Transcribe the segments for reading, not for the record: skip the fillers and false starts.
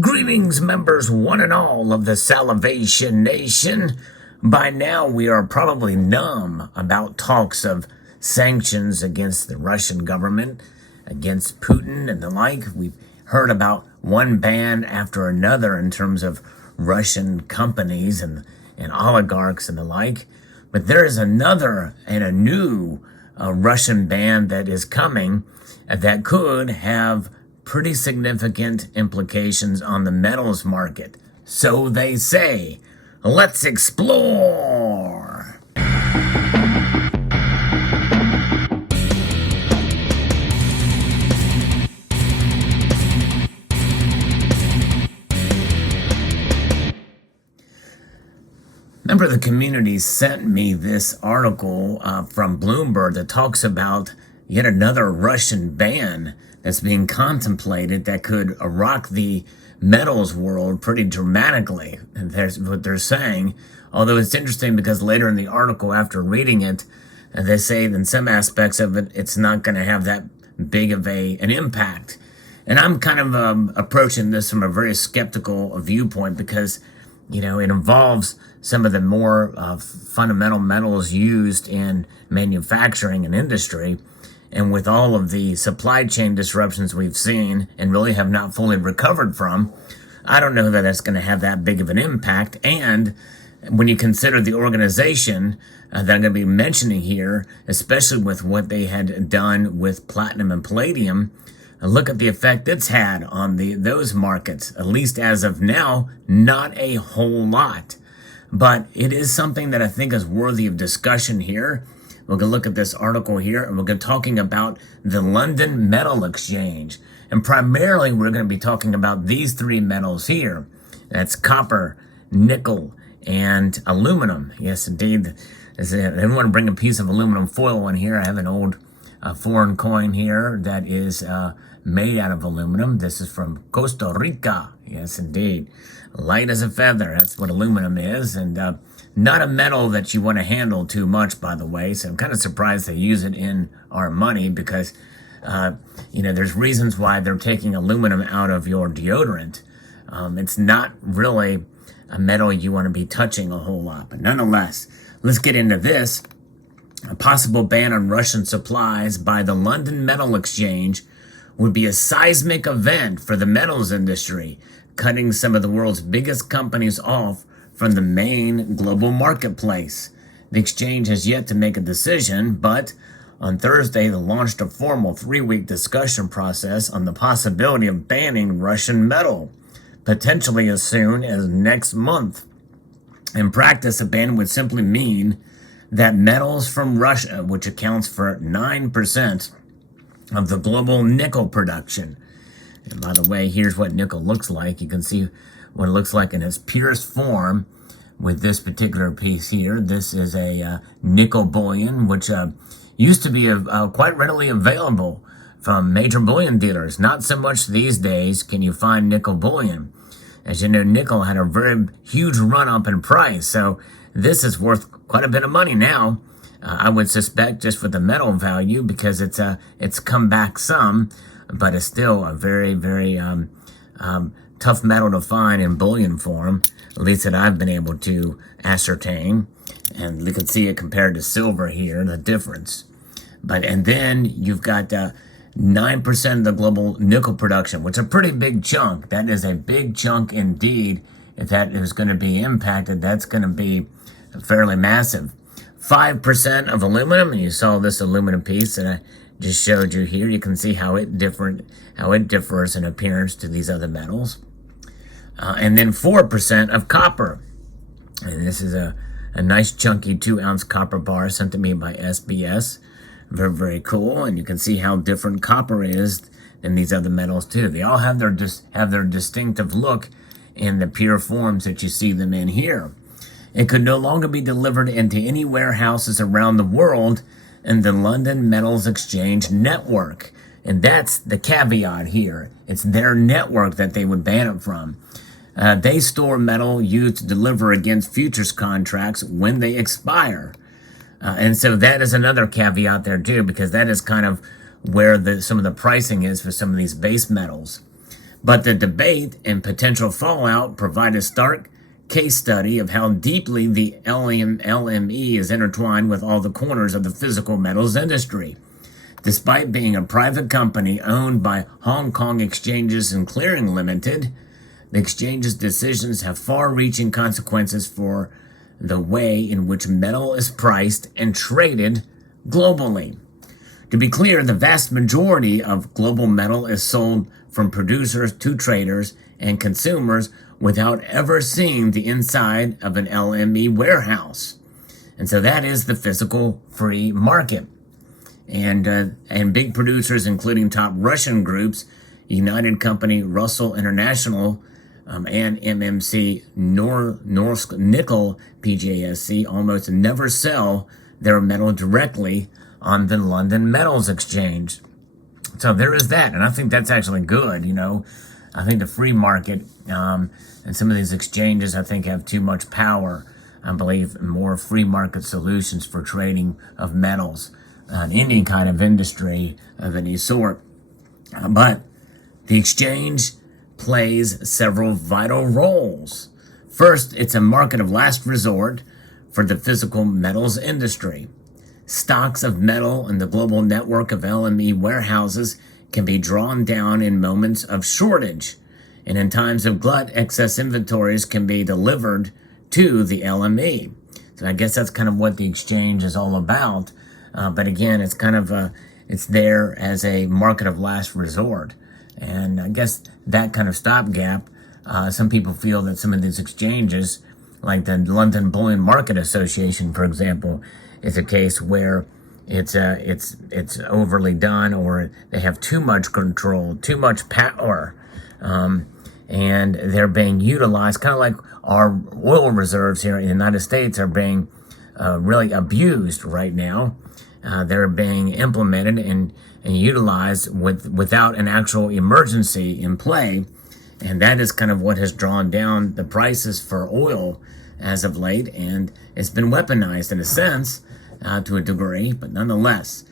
Greetings, members one and all of the Salivation Nation. By now, we are probably numb about talks of sanctions against the Russian government, against Putin and the like. We've heard about one ban after another in terms of Russian companies and oligarchs and the like. But there is another and a new Russian ban that is coming that could have pretty significant implications on the metals market. So they say. Let's explore! Member of the community sent me this article from Bloomberg that talks about yet another Russian ban that's being contemplated that could rock the metals world pretty dramatically. And there's what they're saying. Although it's interesting because later in the article, after reading it, they say in some aspects of it, it's not going to have that big of an impact. And I'm kind of approaching this from a very skeptical viewpoint because, it involves some of the more fundamental metals used in manufacturing and industry. And with all of the supply chain disruptions we've seen and really have not fully recovered from, I don't know that that's going to have that big of an impact. And when you consider the organization that I'm going to be mentioning here, especially with what they had done with platinum and palladium, look at the effect it's had on those markets. At least as of now, not a whole lot. But it is something that I think is worthy of discussion here. We're going to look at this article here, and we're going to be talking about the London Metal Exchange. And primarily, we're going to be talking about these three metals here. That's copper, nickel, and aluminum. Yes, indeed. I didn't want to bring a piece of aluminum foil in here. I have an old foreign coin here that is made out of aluminum. This is from Costa Rica. Yes, indeed. Light as a feather. That's what aluminum is. And not a metal that you want to handle too much, by the way. So I'm kind of surprised they use it in our money because, there's reasons why they're taking aluminum out of your deodorant. It's not really a metal you want to be touching a whole lot. But nonetheless, let's get into this. A possible ban on Russian supplies by the London Metal Exchange would be a seismic event for the metals industry, cutting some of the world's biggest companies off from the main global marketplace. The exchange has yet to make a decision, but on Thursday they launched a formal 3-week discussion process on the possibility of banning Russian metal, potentially as soon as next month. In practice, a ban would simply mean that metals from Russia, which accounts for 9% of the global nickel production. And by the way, here's what nickel looks like. You can see what it looks like in its purest form with this particular piece here. This is a nickel bullion, which used to be quite readily available from major bullion dealers. Not so much these days can you find nickel bullion. As you know, nickel had a very huge run-up in price, so this is worth quite a bit of money now. I would suspect just for the metal value because it's come back some, but it's still a very, very tough metal to find in bullion form, at least that I've been able to ascertain. And you can see it compared to silver here, the difference. And then you've got 9% of the global nickel production, which is a pretty big chunk. That is a big chunk indeed. If that is going to be impacted, that's going to be fairly massive. 5% of aluminum, and you saw this aluminum piece that I just showed you here. You can see how it differs in appearance to these other metals. And then 4% of copper. And this is a nice chunky 2-ounce copper bar sent to me by SBS. Very, very cool. And you can see how different copper is than these other metals too. They all have their distinctive look in the pure forms that you see them in here. It could no longer be delivered into any warehouses around the world in the London Metals Exchange network. And that's the caveat here. It's their network that they would ban it from. They store metal used to deliver against futures contracts when they expire. And so that is another caveat there too, because that is kind of where some of the pricing is for some of these base metals. But the debate and potential fallout provide a stark case study of how deeply the LME is intertwined with all the corners of the physical metals industry. Despite being a private company owned by Hong Kong Exchanges and Clearing Limited, the exchange's decisions have far-reaching consequences for the way in which metal is priced and traded globally. To be clear, the vast majority of global metal is sold from producers to traders and consumers without ever seeing the inside of an LME warehouse. And so that is the physical free market. And big producers, including top Russian groups, United Company, Russell International, and MMC Norsk Nickel PJSC almost never sell their metal directly on the London Metals Exchange. So there is that, and I think that's actually good. I think the free market and some of these exchanges, I think, have too much power. I believe in more free market solutions for trading of metals in any kind of industry of any sort. But the exchange plays several vital roles. First, it's a market of last resort for the physical metals industry. Stocks of metal in the global network of LME warehouses can be drawn down in moments of shortage, and in times of glut, excess inventories can be delivered to the LME. So I guess that's kind of what the exchange is all about. But again, it's kind of it's there as a market of last resort. And I guess that kind of stopgap, some people feel that some of these exchanges, like the London Bullion Market Association, for example, is a case where it's overly done, or they have too much control, too much power, and they're being utilized, kind of like our oil reserves here in the United States are being really abused right now. They're being implemented and utilized without an actual emergency in play, and that is kind of what has drawn down the prices for oil as of late, and it's been weaponized in a sense to a degree, but nonetheless.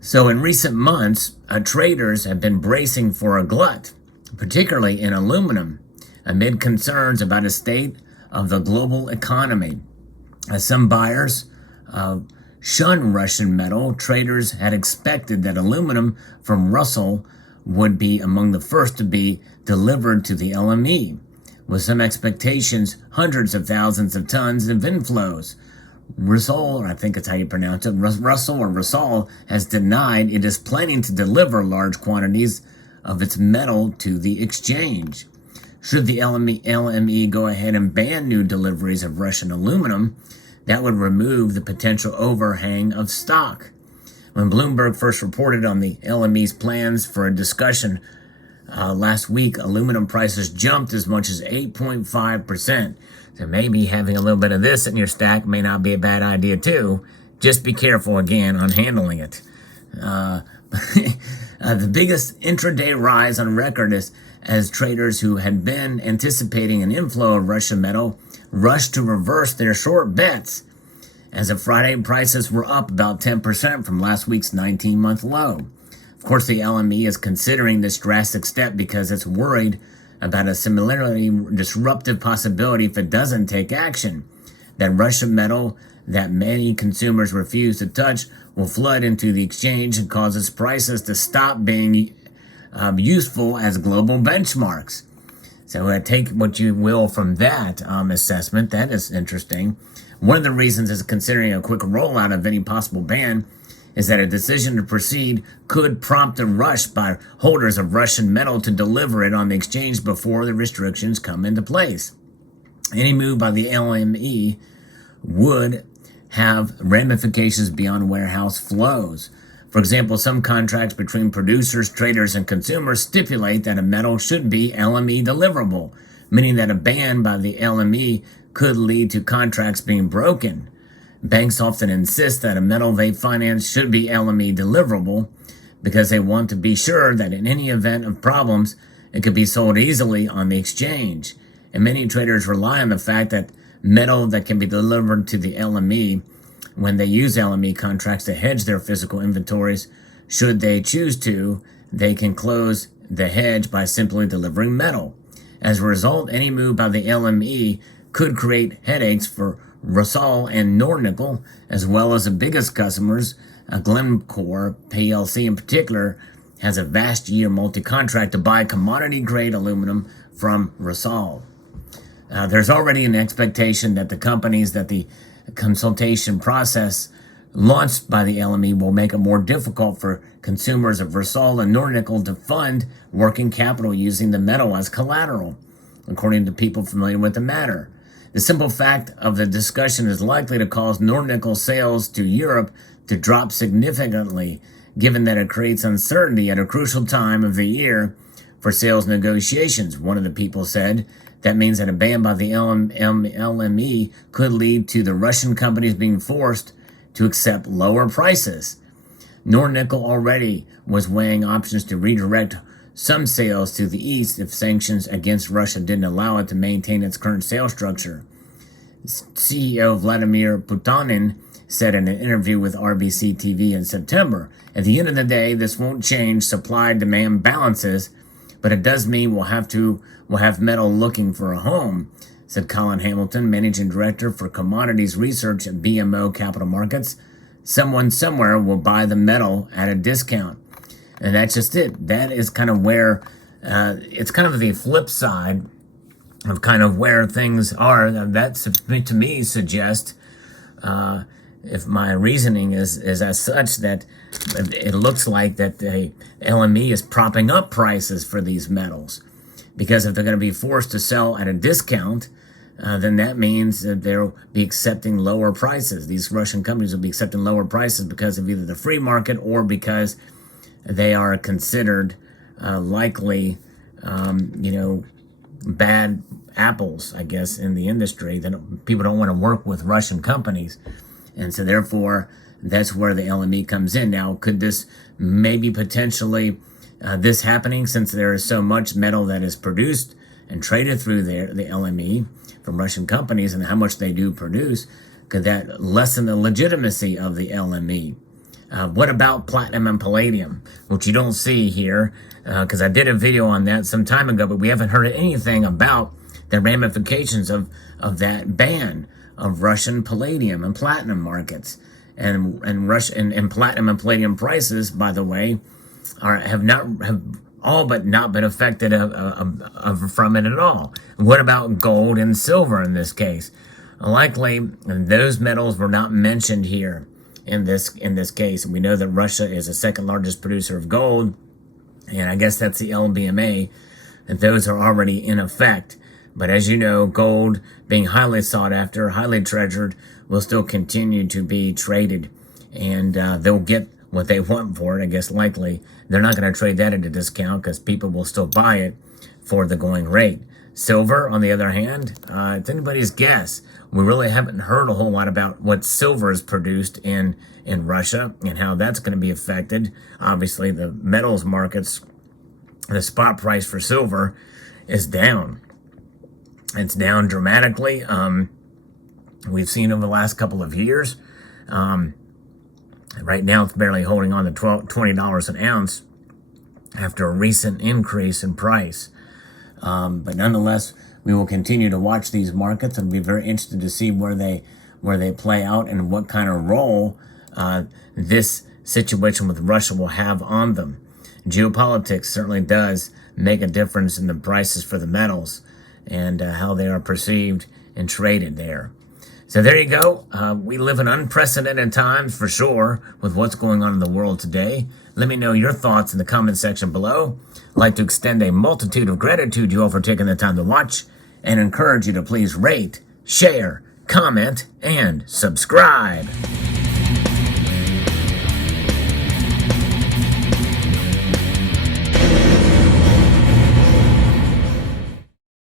So in recent months, traders have been bracing for a glut, particularly in aluminum, amid concerns about a state of the global economy. As some buyers shun Russian metal, traders had expected that aluminum from Russell would be among the first to be delivered to the LME, with some expectations hundreds of thousands of tons of inflows. Russell, I think it's how you pronounce it, Russell has denied it is planning to deliver large quantities of its metal to the exchange. Should the LME go ahead and ban new deliveries of Russian aluminum, that would remove the potential overhang of stock. When Bloomberg first reported on the LME's plans for a discussion last week, aluminum prices jumped as much as 8.5%. So maybe having a little bit of this in your stack may not be a bad idea too. Just be careful again on handling it. The biggest intraday rise on record is as traders who had been anticipating an inflow of Russian metal rushed to reverse their short bets. As of Friday, prices were up about 10% from last week's 19-month low. Of course, the LME is considering this drastic step because it's worried about a similarly disruptive possibility if it doesn't take action. That Russian metal that many consumers refuse to touch will flood into the exchange and causes prices to stop being useful as global benchmarks. So take what you will from that assessment. That is interesting. One of the reasons is considering a quick rollout of any possible ban is that a decision to proceed could prompt a rush by holders of Russian metal to deliver it on the exchange before the restrictions come into place. Any move by the LME would have ramifications beyond warehouse flows. For example, some contracts between producers, traders, and consumers stipulate that a metal should be LME deliverable, meaning that a ban by the LME could lead to contracts being broken. Banks often insist that a metal they finance should be LME deliverable because they want to be sure that in any event of problems, it could be sold easily on the exchange. And many traders rely on the fact that metal that can be delivered to the LME when they use LME contracts to hedge their physical inventories, should they choose to, they can close the hedge by simply delivering metal. As a result, any move by the LME could create headaches for Rusal and Nornickel, as well as the biggest customers. Glencore PLC in particular has a vast year multi-contract to buy commodity-grade aluminum from Rusal. There's already an expectation that the companies that the consultation process launched by the LME will make it more difficult for consumers of Rusal and Nornickel to fund working capital using the metal as collateral, according to people familiar with the matter. The simple fact of the discussion is likely to cause Nornickel sales to Europe to drop significantly, given that it creates uncertainty at a crucial time of the year for sales negotiations, one of the people said. That means that a ban by the LME could lead to the Russian companies being forced to accept lower prices. Nornickel already was weighing options to redirect some sales to the east if sanctions against Russia didn't allow it to maintain its current sales structure. CEO Vladimir Putin said in an interview with RBC TV in September, "At the end of the day, this won't change supply-demand balances, but it does mean we'll have metal looking for a home," said Colin Hamilton, Managing Director for Commodities Research at BMO Capital Markets. Someone somewhere will buy the metal at a discount. And that's just it. That is kind of where, it's kind of the flip side of kind of where things are. That, to me, suggests, if my reasoning is as such, that it looks like that the LME is propping up prices for these metals. Because if they're going to be forced to sell at a discount, then that means that they'll be accepting lower prices. These Russian companies will be accepting lower prices because of either the free market or because they are considered likely, bad apples, I guess, in the industry. That people don't want to work with Russian companies. And so therefore, that's where the LME comes in. Now, could this maybe potentially this happening, since there is so much metal that is produced and traded through the LME from Russian companies and how much they do produce, could that lessen the legitimacy of the LME? What about platinum and palladium, which you don't see here, because I did a video on that some time ago, but we haven't heard anything about the ramifications of that ban of Russian palladium and platinum markets. And platinum and palladium prices, by the way, have all but not been affected from it at all. What about gold and silver in this case? Likely, those metals were not mentioned here in this case. And we know that Russia is the second largest producer of gold, and I guess that's the LBMA, and those are already in effect. But as you know, gold, being highly sought after, highly treasured, will still continue to be traded, and they'll get what they want for it, I guess. Likely they're not going to trade that at a discount because people will still buy it for the going rate. Silver, on the other hand, it's anybody's guess. We really haven't heard a whole lot about what silver is produced in Russia and how that's going to be affected. Obviously, the metals markets, the spot price for silver is down. It's down dramatically. We've seen over the last couple of years. Right now, it's barely holding on to $20 an ounce after a recent increase in price. But nonetheless, we will continue to watch these markets and be very interested to see where they play out and what kind of role this situation with Russia will have on them. Geopolitics certainly does make a difference in the prices for the metals and how they are perceived and traded there. So there you go. We live in unprecedented times for sure with what's going on in the world today. Let me know your thoughts in the comment section below. I'd like to extend a multitude of gratitude to you all for taking the time to watch and encourage you to please rate, share, comment, and subscribe.